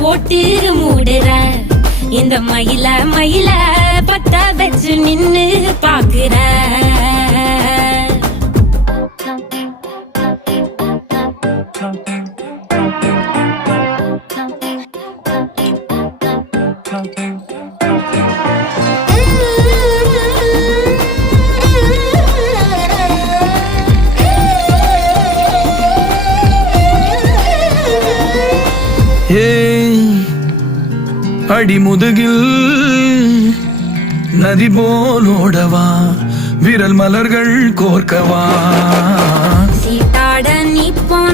போட்டு மூடுற இந்த மயில மயில பத்த வச்சு நின்னு பாக்குற அடிமுதுகில் நதி போலோடவா விரல் மலர்கள் கோர்க்கவா சீட்டாட நிப்பா